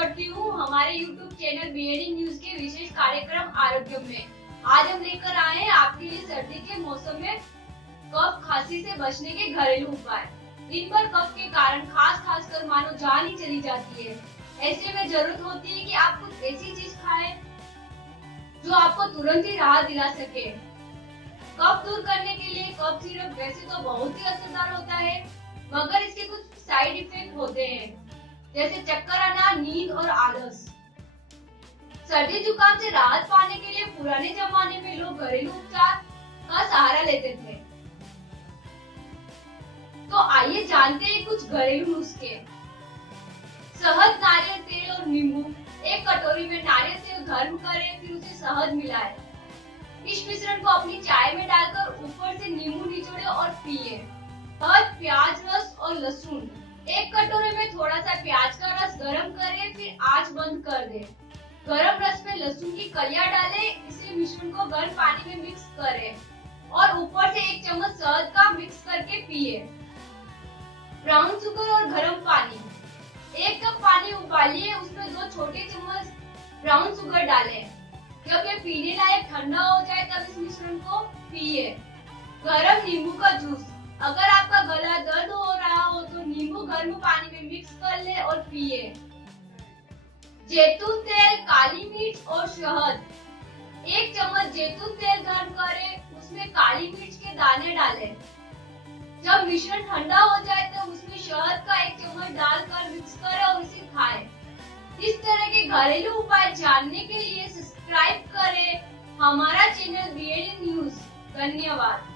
करती हूँ हमारे YouTube चैनल बीएडी न्यूज के विशेष कार्यक्रम आरोग्य में। आज हम लेकर आए हैं आपके लिए सर्दी के मौसम में कफ खांसी से बचने के घरेलू उपाय। दिन भर कफ के कारण खास कर मानो जान ही चली जाती है। ऐसे में जरूरत होती है कि आप कुछ ऐसी चीज खाएं जो आपको तुरंत ही राहत दिला सके। कफ दूर करने के लिए कफ सिरप वैसे तो बहुत ही असरदार होता है, मगर इसके कुछ साइड इफेक्ट होते हैं, जैसे चक्कर आना, नींद और आलस। सर्दी जुकाम से राहत पाने के लिए पुराने जमाने में लोग घरेलू उपचार का सहारा लेते थे। तो आइए जानते हैं कुछ घरेलू नुस्खे। शहद, नारियल तेल और नींबू। एक कटोरी में नारियल तेल गर्म करें, फिर उसे शहद मिलाएं। इस मिश्रण को अपनी चाय में डालकर ऊपर से नींबू निचोड़े और पिए। शहद, प्याज रस और लहसुन। एक कटोरे में थोड़ा सा प्याज का रस गर्म करें, फिर आंच बंद कर दें। गरम रस में लहसुन की कलियां डालें। इसे मिश्रण को गर्म पानी में मिक्स करें और ऊपर से 1 चम्मच शहद का मिक्स करके पिए। ब्राउन शुगर और गर्म पानी। 1 कप पानी उबालिए, उसमें 2 छोटे चम्मच ब्राउन शुगर डालें। जब ये पीने लायक ठंडा हो जाए तब इस मिश्रण को पिए। गरम नींबू का जूस। अगर आपका गला दर्द हो रहा हो तो नींबू गर्म पानी में मिक्स कर ले और पिए। जैतून तेल, काली मिर्च और शहद। 1 चम्मच जैतून तेल गर्म करें, उसमें काली मिर्च के दाने डालें। जब मिश्रण ठंडा हो जाए तब उसमें शहद का 1 चम्मच डालकर मिक्स करें और इसे खाएं। इस तरह के घरेलू उपाय जानने के लिए सब्सक्राइब करें हमारा चैनल बीएडी न्यूज। धन्यवाद।